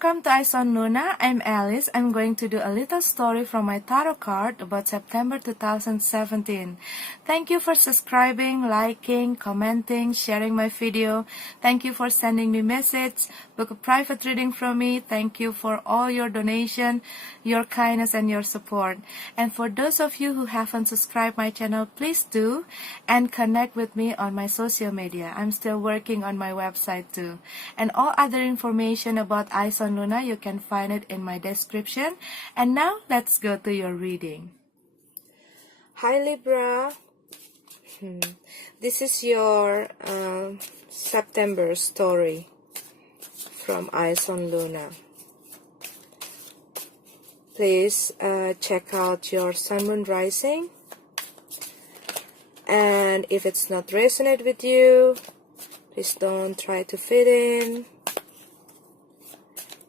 welcome to Eyes on Luna. I'm Alice. I'm going to do a little story from my tarot card about September 2017. Thank you for subscribing, liking, commenting, sharing my video. Thank you for sending me message, book a private reading from me. Thank you for all your donation, your kindness, and your support. And for those of you who haven't subscribed my channel, please do and connect with me on my social media. I'm still working on my website too. And all other information about Eyes on Luna, you can find it in my description. And now, let's go to your reading. Hi Libra. This is your September story from Eyes on Luna. Please check out your Sun, Moon, Rising. And if it's not resonate with you, please don't try to fit in.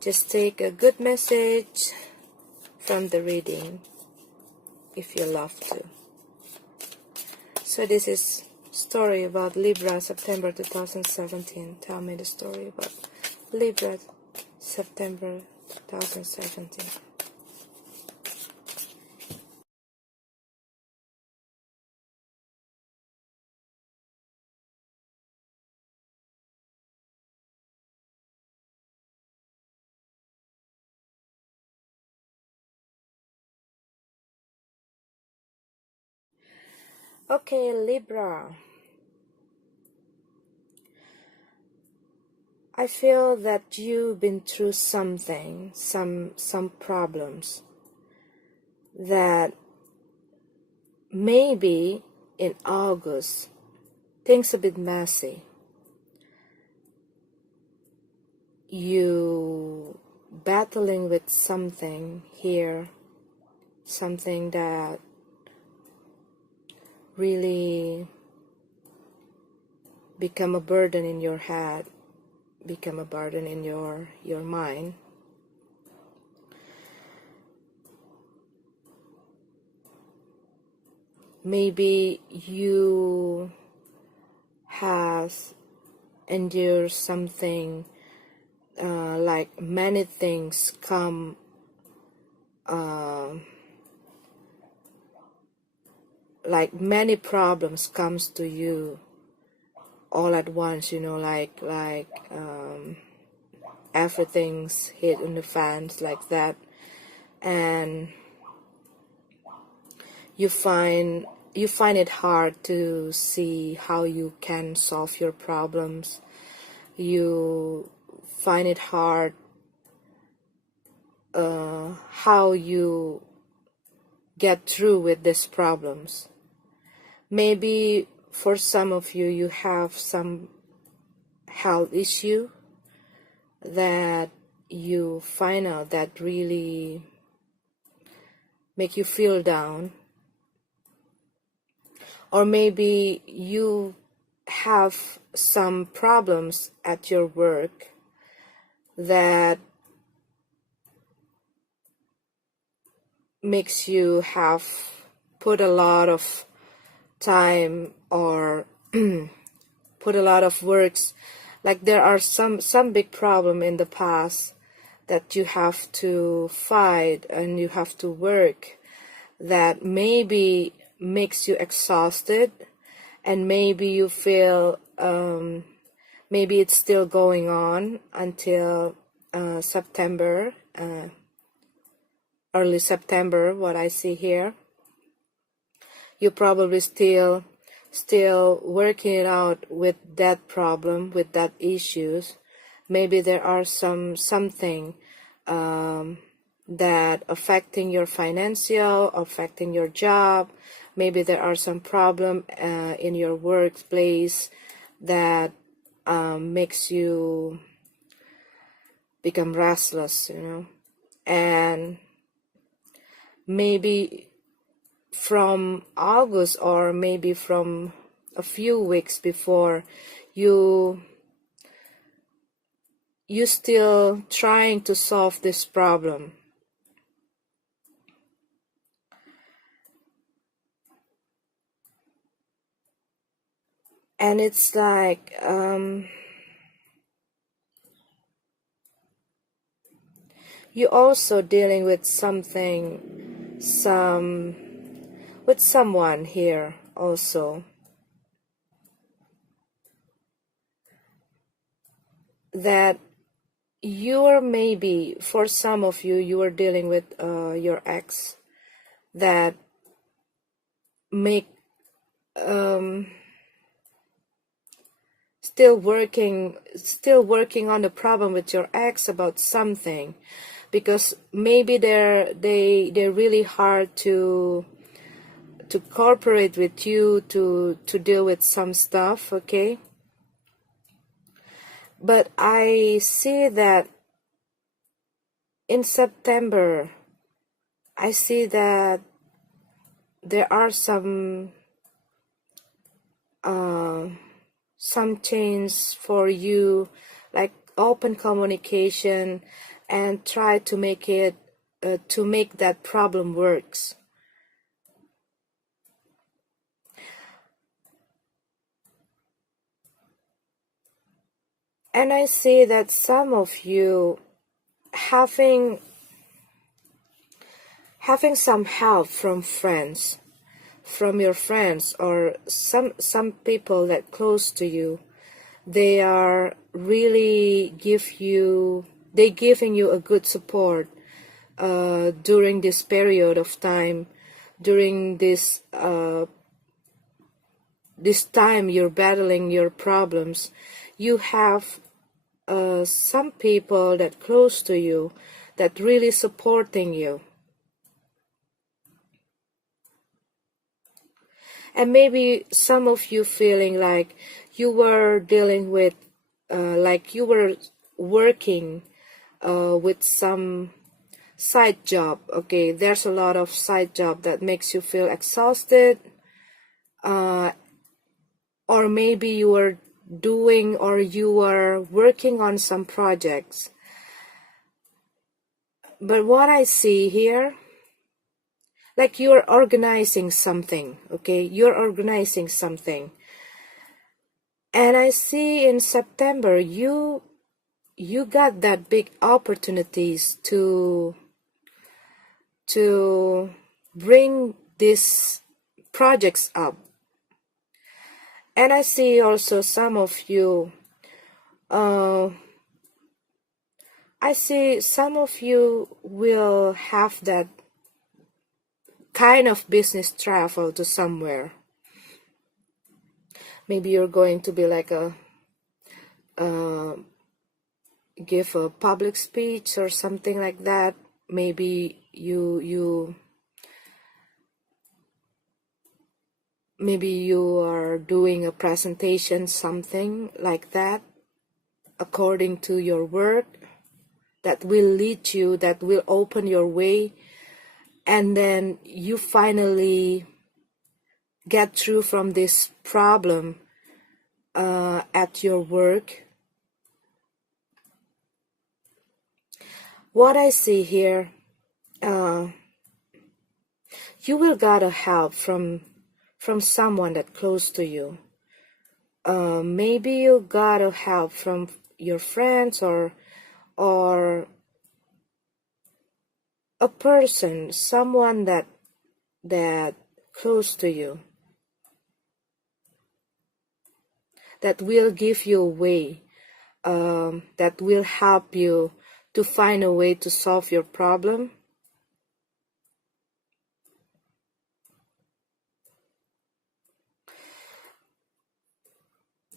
Just take a good message from the reading if you love to. So this is story about Libra, September 2017. Tell me the story about Libra, September 2017. Okay, Libra. I feel that you've been through something, some problems that maybe in August things a bit messy. You battling with something here, something that really become a burden in your head, become a burden in your mind. Maybe you have endured something like many things come like many problems comes to you all at once, you know, like everything's hit in the fans like that, and you find it hard to see how you can solve your problems. You find it hard how you get through with these problems. Maybe for some of you, you have some health issue that you find out that really make you feel down. Or maybe you have some problems at your work that makes you have put a lot of time or put a lot of works, like there are some big problem in the past that you have to fight and you have to work that maybe makes you exhausted, and maybe you feel maybe it's still going on until September, early September, what I see here. You probably still working it out with that problem, with that issues. Maybe there are something that affecting your financial, affecting your job. Maybe there are some problem in your workplace that makes you become restless, you know. And maybe from August, or maybe from a few weeks before, you still trying to solve this problem. And it's like You also dealing with with someone here also, that you're maybe, for some of you, you are dealing with your ex that make still working on the problem with your ex about something, because maybe they're really hard to cooperate with you to deal with some stuff, okay? But I see that in September, I see that there are some change for you, like open communication, and try to make it to make that problem works. And I see that some of you having some help from friends, from your friends, or some people that close to you. They are really giving you a good support during this period of time, during this time you're battling your problems. You have some people that close to you that really supporting you. And maybe some of you feeling like you were dealing with, like you were working with some side job, okay? There's a lot of side job that makes you feel exhausted, or maybe you are doing or you are working on some projects. But what I see here, like you're organizing something, okay? You're organizing something. And I see in September you got that big opportunities to bring these projects up. And I see also some of you, I see some of you will have that kind of business travel to somewhere. Maybe you're going to be like give a public speech or something like that. Maybe maybe you are doing a presentation, something like that, according to your work, that will lead you, that will open your way, and then you finally get through from this problem at your work. What I see here, you will get a help from someone that close to you. Maybe you got a help from your friends or a person, someone that close to you, that will give you a way, that will help you to find a way to solve your problem.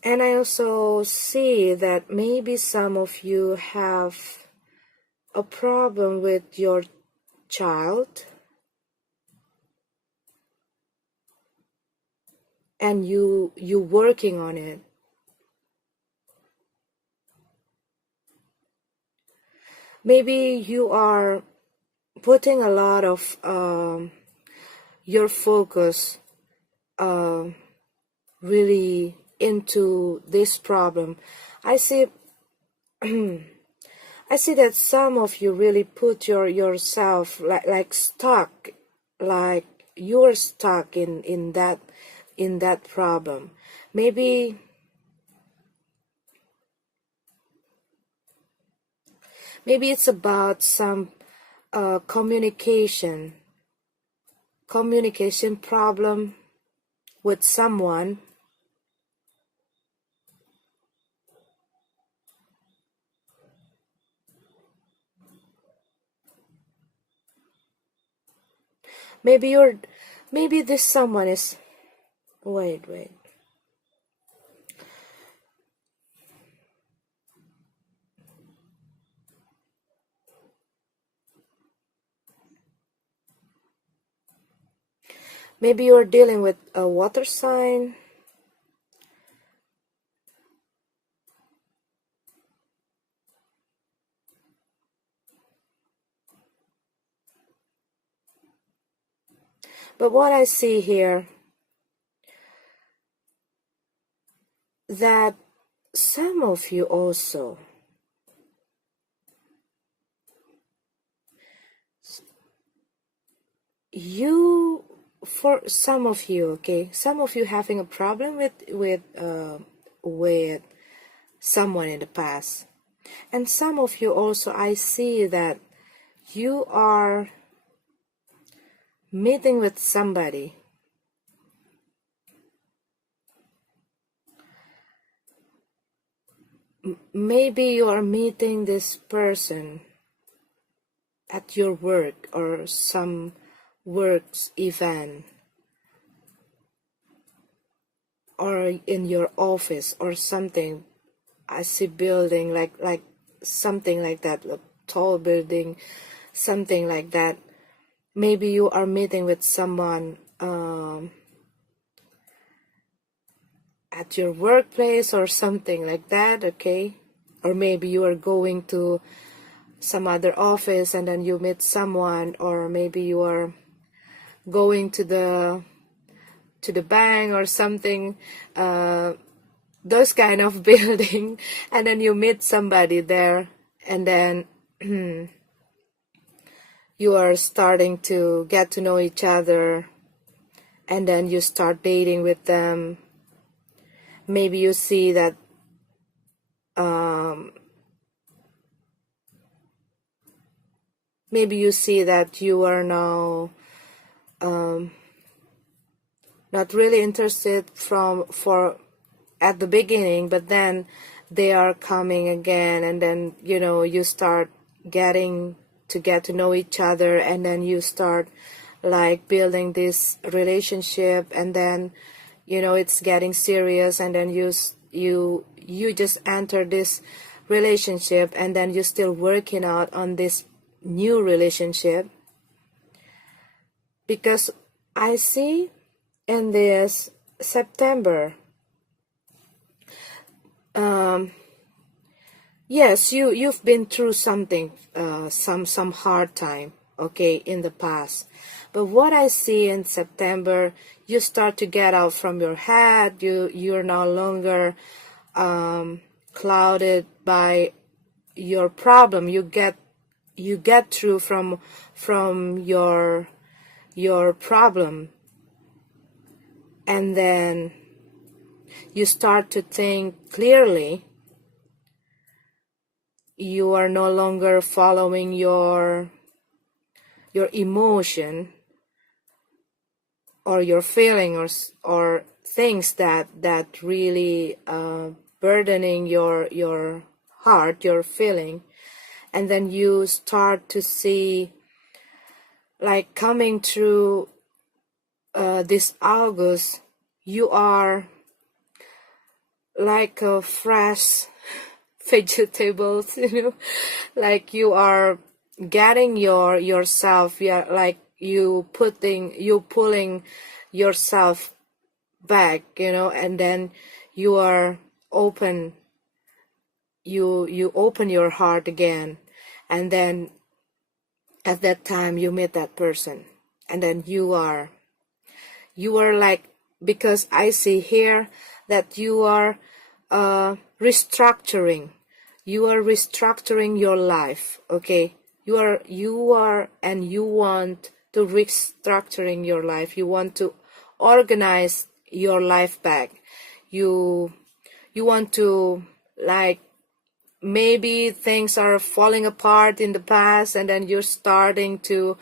And I also see that maybe some of you have a problem with your child, and you working on it. Maybe you are putting a lot of your focus really into this problem. I see I see that some of you really put yourself like stuck, like you're stuck in that problem. Maybe it's about some communication problem with someone. Maybe this someone is, wait. Maybe you're dealing with a water sign. But what I see here, that some of you also, for some of you, okay, some of you having a problem with someone in the past, and some of you also, I see that you are meeting with somebody. Maybe you are meeting this person at your work or some works event, or in your office or something. I see building like something like that, a tall building, something like that. Maybe you are meeting with someone at your workplace or something like that, okay? Or maybe you are going to some other office and then you meet someone, or maybe you are going to the bank or something, those kind of building, and then you meet somebody there, and then you are starting to get to know each other, and then you start dating with them. Maybe you see that you are now not really interested for at the beginning, but then they are coming again, and then you start getting to get to know each other, and then you start like building this relationship, and then it's getting serious, and then you just enter this relationship, and then you're still working out on this new relationship. Because I see in this September, yes, you've been through something, some hard time, okay, in the past. But what I see in September, you start to get out from your head. You're no longer clouded by your problem. You get through from your problem, and then you start to think clearly. You are no longer following your emotion or your feeling, or things that really burdening your heart, your feeling. And then you start to see, like, coming through this August, you are like a fresh vegetables, like you are getting yourself, yeah, like you pulling yourself back, and then you are open, you open your heart again, and then at that time you meet that person, and then you are like, because I see here that you are restructuring your life, okay? You are and you want to restructuring your life. You want to organize your life back. You want to, like, maybe things are falling apart in the past, and then you're starting to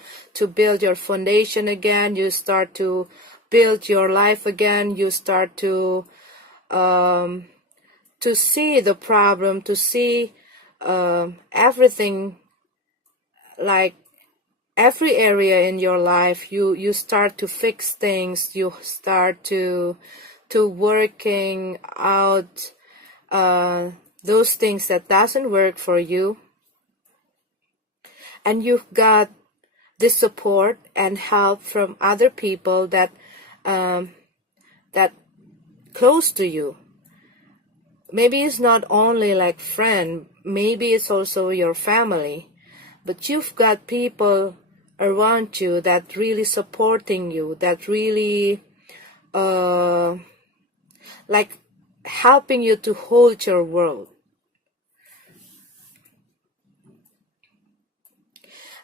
build your foundation again. You start to build your life again. You start to see the problem, to see everything, like every area in your life. You start to fix things. You start to working out those things that doesn't work for you, and you've got this support and help from other people that that close to you. Maybe it's not only like friend, maybe it's also your family, but you've got people around you that really supporting you, that really like helping you to hold your world.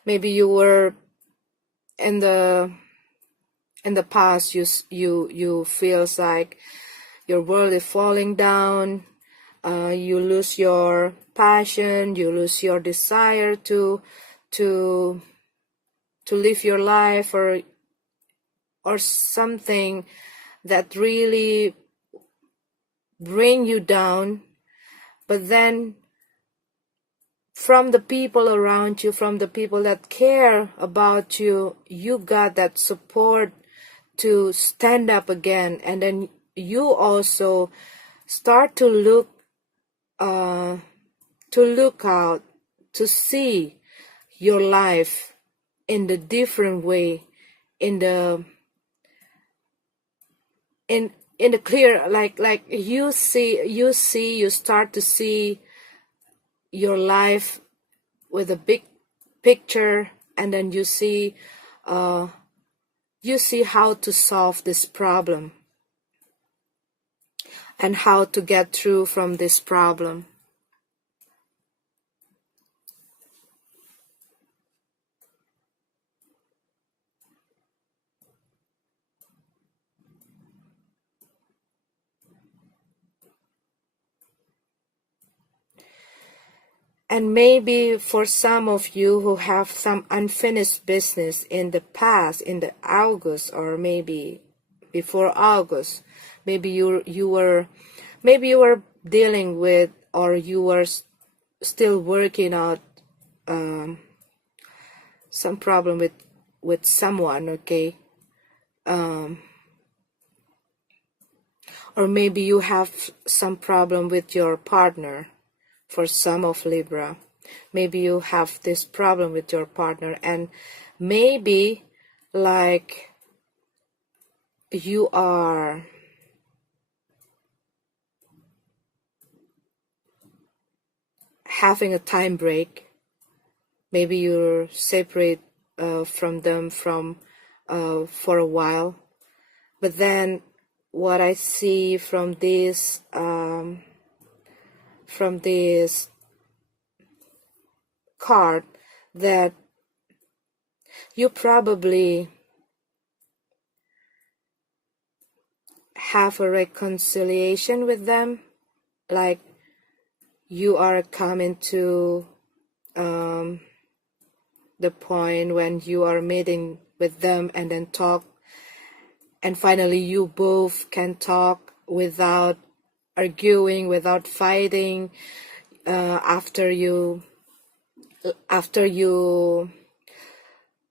Maybe you were in the past, you feels like your world is falling down. You lose your passion, you lose your desire to live your life, or something that really bring you down. But then from the people around you, from the people that care about you, you got that support to stand up again. And then you also start to look out, to see your life in the different way, in the clear, like you start to see your life with a big picture, and then you see how to solve this problem and how to get through from this problem. And maybe for some of you who have some unfinished business in the past, in the August, or maybe before August, maybe you were dealing with, or you were still working out some problem with someone, okay? Or maybe you have some problem with your partner. For some of Libra, maybe you have this problem with your partner, and maybe like you are having a time break. Maybe you're separate from them for a while. But then what I see from this card, that you probably have a reconciliation with them, like you are coming to the point when you are meeting with them and then talk, and finally you both can talk without arguing, without fighting. After you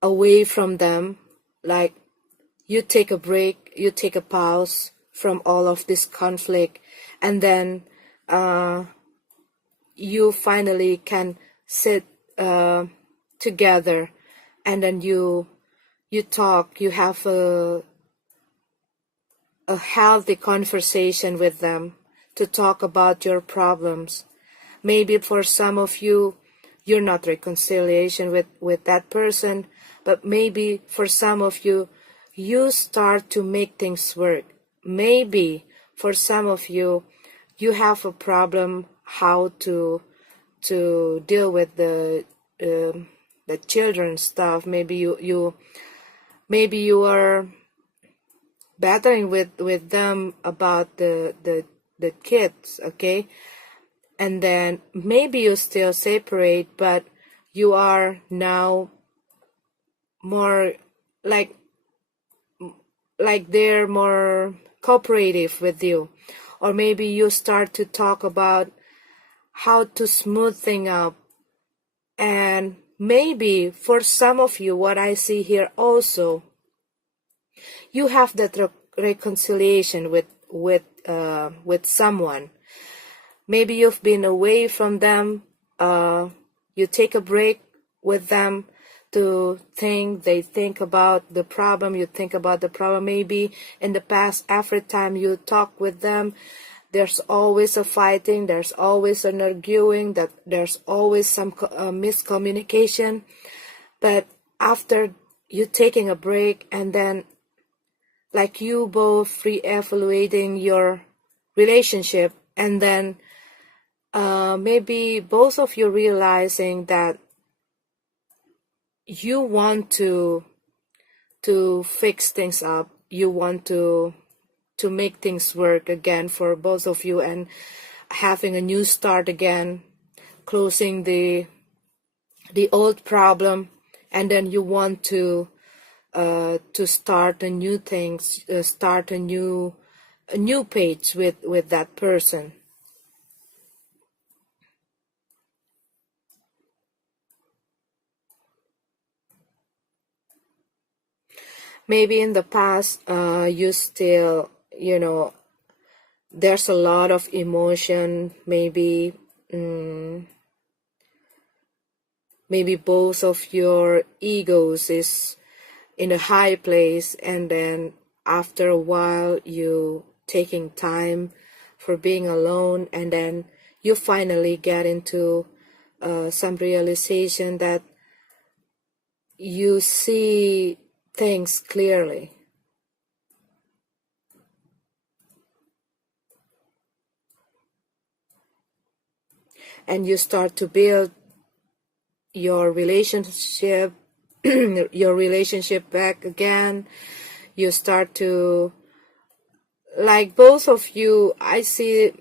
away from them, like you take a break, you take a pause from all of this conflict, and then you finally can sit together, and then you talk, you have a healthy conversation with them to talk about your problems. Maybe for some of you, you're not reconciliation with that person, but maybe for some of you, you start to make things work. Maybe for some of you, you have a problem how to deal with the children stuff. Maybe you are battling with them about the kids, okay? and then maybe you still separate, but you are now more like they're more cooperative with you, or maybe you start to talk about how to smooth things up. And maybe for some of you, what I see here also, you have that reconciliation with someone. Maybe you've been away from them. You take a break with them to think. They think about the problem. You think about the problem. Maybe in the past, every time you talk with them, there's always a fighting. There's always an arguing. That there's always some miscommunication. But after you taking a break, and then like you both re-evaluating your relationship, and then maybe both of you realizing that you want to fix things up, you want to make things work again for both of you, and having a new start again, closing the old problem, and then you want to start a new things, start a new page with that person. Maybe in the past, you still, there's a lot of emotion. Maybe maybe both of your egos is in a high place, and then after a while you taking time for being alone, and then you finally get into some realization that you see things clearly, and you start to build your relationship your relationship back again. You start to, like, both of you, I feel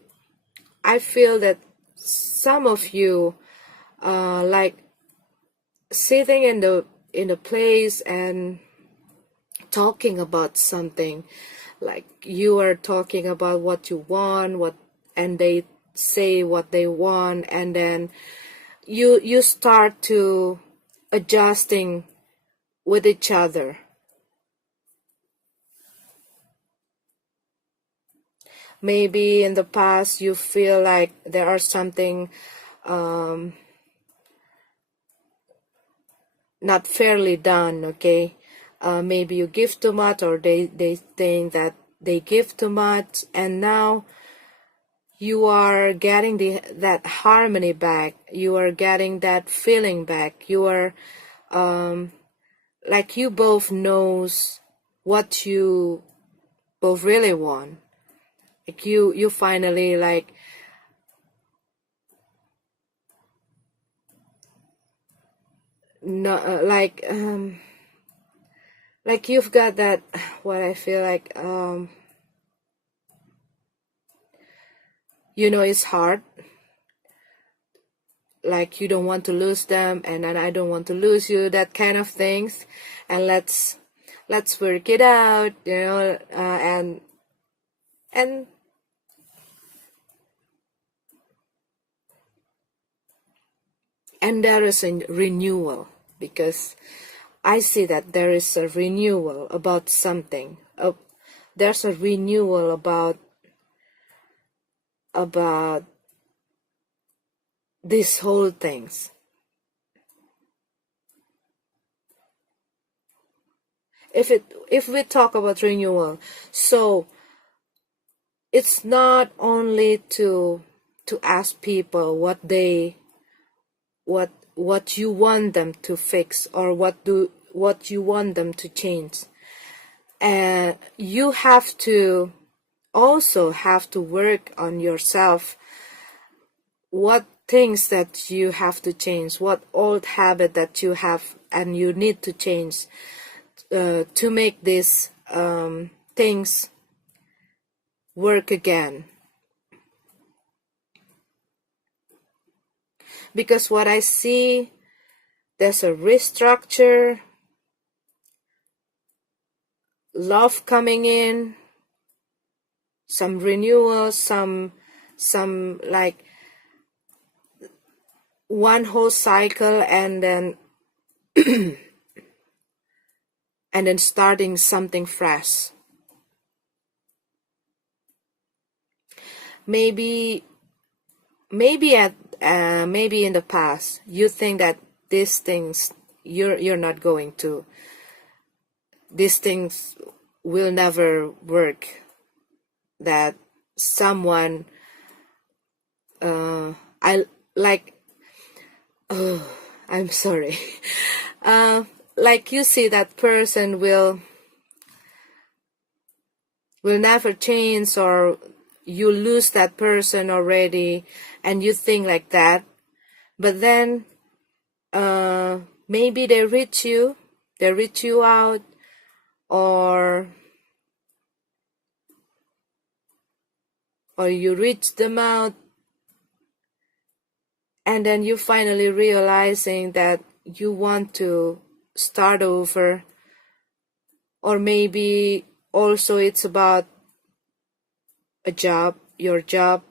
that some of you like sitting in the place and talking about something, like you are talking about what you want, and they say what they want, and then you start to adjusting with each other. Maybe in the past you feel like there are something not fairly done, okay? Maybe you give too much, or they think that they give too much, and now you are getting that harmony back. You are getting that feeling back. You are like you both knows what you both really want. Like you finally like no like you've got that, what I feel like it's hard, like you don't want to lose them, and then I don't want to lose you, that kind of things, and let's work it out, and there is a renewal, because I see that there is a renewal about something. There's a renewal about these whole things. If we talk about renewal, so it's not only to ask people what you want them to fix, or what you want them to change. And you have to also have to work on yourself, what things that you have to change, what old habit that you have and you need to change to make these things work again. Because what I see, there's a restructure, love coming in, some renewal, some like one whole cycle, and then and then starting something fresh. Maybe in the past you think that these things you're not going to, these things will never work, that someone I like, oh, I'm sorry. Like you see that person will never change, or you lose that person already, and you think like that. But then maybe they reach you out, or you reach them out, and then you finally realizing that you want to start over. Or maybe also it's about a job, your job.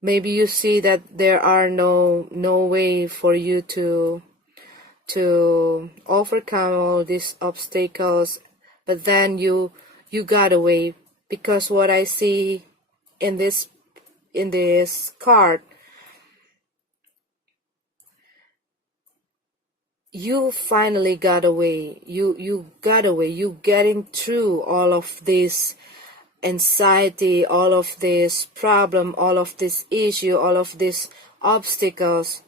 Maybe you see that there are no way for you to overcome all these obstacles, but then you got away. Because what I see in this card, you finally got away. You got away. You getting through all of this anxiety, all of this problem, all of this issue, all of these obstacles.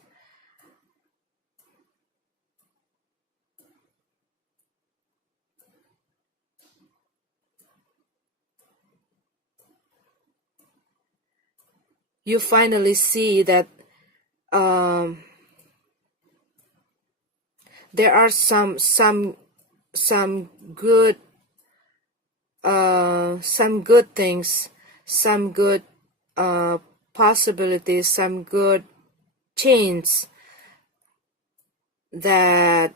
You finally see that there are some good things, some good possibilities, some good change that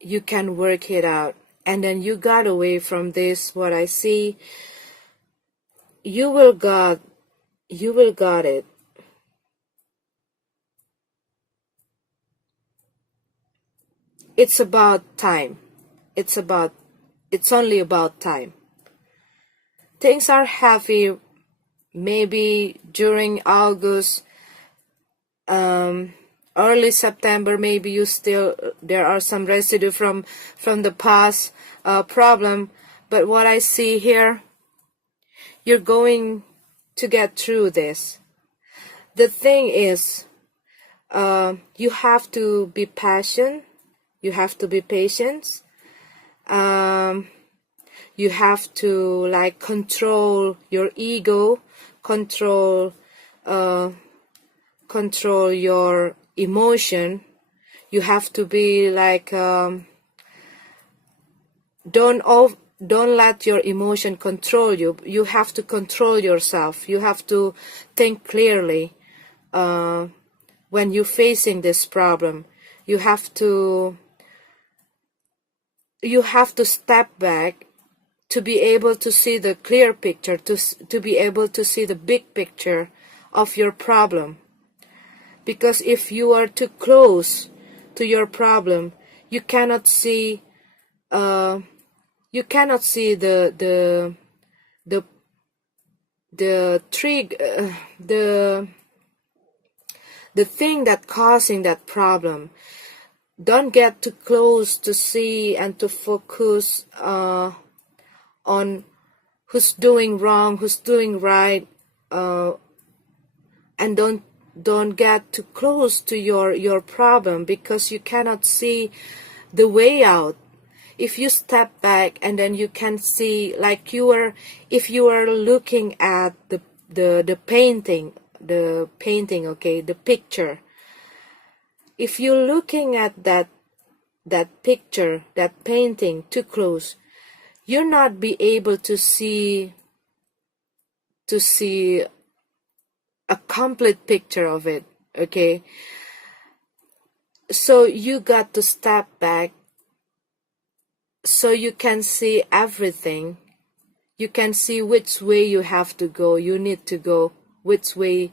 you can work it out. And then you got away from this. What I see, you will got it. It's about time. It's only about time. Things are heavy. Maybe during August, early September, maybe you still, there are some residue from the past problem. But what I see here, you're going to get through this. The thing is, you have to be patient. You have to be patient. You have to like control your ego, control your emotion. You have to be like don't let your emotion control you. You have to control yourself. You have to think clearly when you're facing this problem. You have to step back to be able to see the clear picture, to be able to see the big picture of your problem. Because if you are too close to your problem, you cannot see the thing that causing that problem. Don't get too close to see and to focus on who's doing wrong, who's doing right, and don't get too close to your problem, because you cannot see the way out. If you step back and then you can see, like if you are looking at the painting, okay, the picture. If you're looking at that picture, that painting too close, you'll not be able to see a complete picture of it. okay? So you got to step back so you can see everything. You can see which way you have to go, you need to go, which way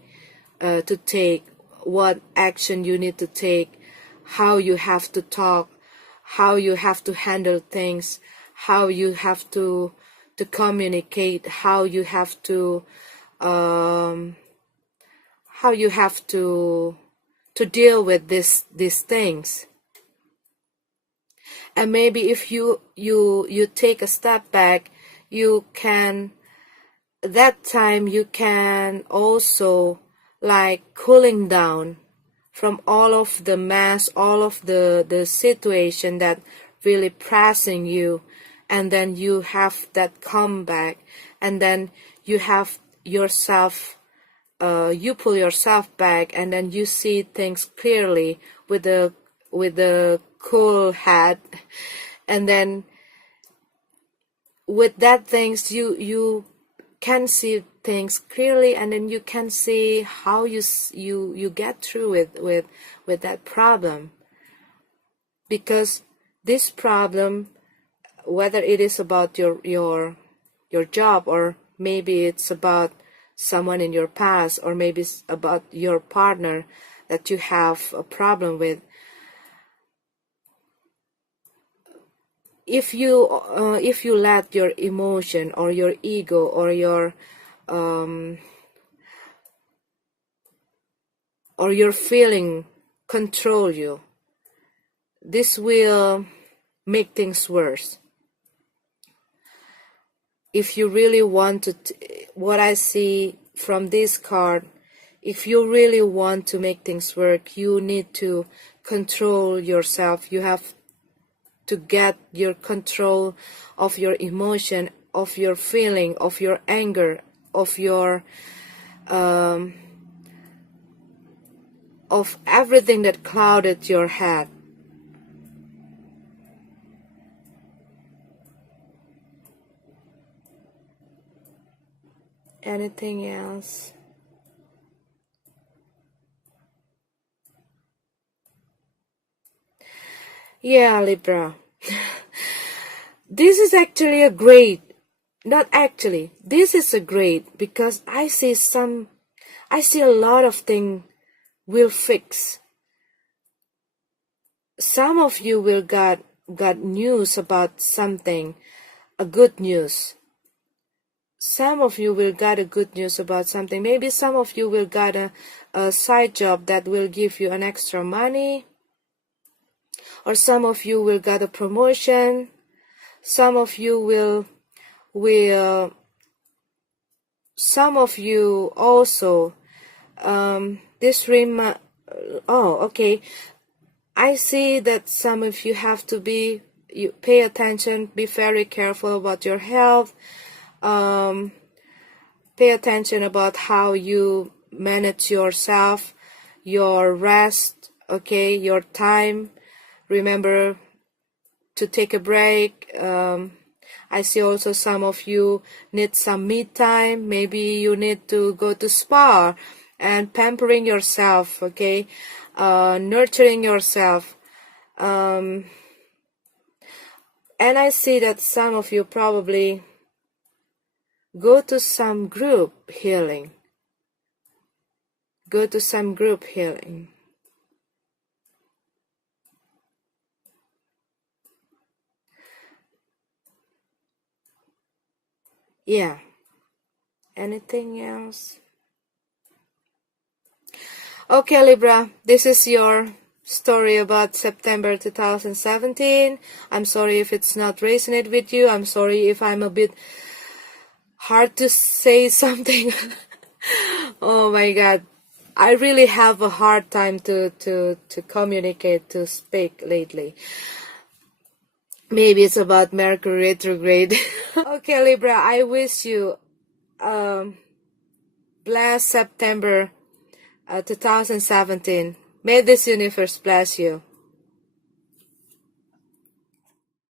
to take, what action you need to take, how you have to talk, how you have to handle things, how you have to communicate, how you have to deal with these things. And maybe if you take a step back, you can, that time you can also like cooling down from all of the mess, all of the situation that really pressing you, and then you have that comeback, and then you have yourself, you pull yourself back, and then you see things clearly with a cool head, and then with that things you can see things clearly, and then you can see how you get through it with that problem. Because this problem, whether it is about your job, or maybe it's about someone in your past, or maybe it's about your partner that you have a problem with, if you let your emotion or your ego or your feeling control you, this will make things worse. If you really want to, what I see from this card, if you really want to make things work, you need to control yourself. You have to get your control of your emotion, of your feeling, of your anger, of your of everything that clouded your head. Anything else? Yeah, Libra. This is actually a great, not actually, this is a great, because I see a lot of things will fix. Some of you will got news about something, a good news. Some of you will get a good news about something. Maybe some of you will get a side job that will give you an extra money. Or some of you will get a promotion. Some of you will some of you also, okay. I see that some of you have to you pay attention, be very careful about your health. Pay attention about how you manage yourself, your rest, okay, your time. Remember to take a break. I see also some of you need some me time. Maybe you need to go to spa and pampering yourself, okay, nurturing yourself. And I see that some of you probably go to some group healing. Go to some group healing. Yeah. Anything else? Okay, Libra, this is your story about September 2017. I'm sorry if it's not resonate with you. I'm sorry if I'm a bit hard to say something. Oh my God. I really have a hard time to communicate, to speak lately. Maybe it's about Mercury retrograde. Okay, Libra, I wish you blessed September 2017. May this universe bless you.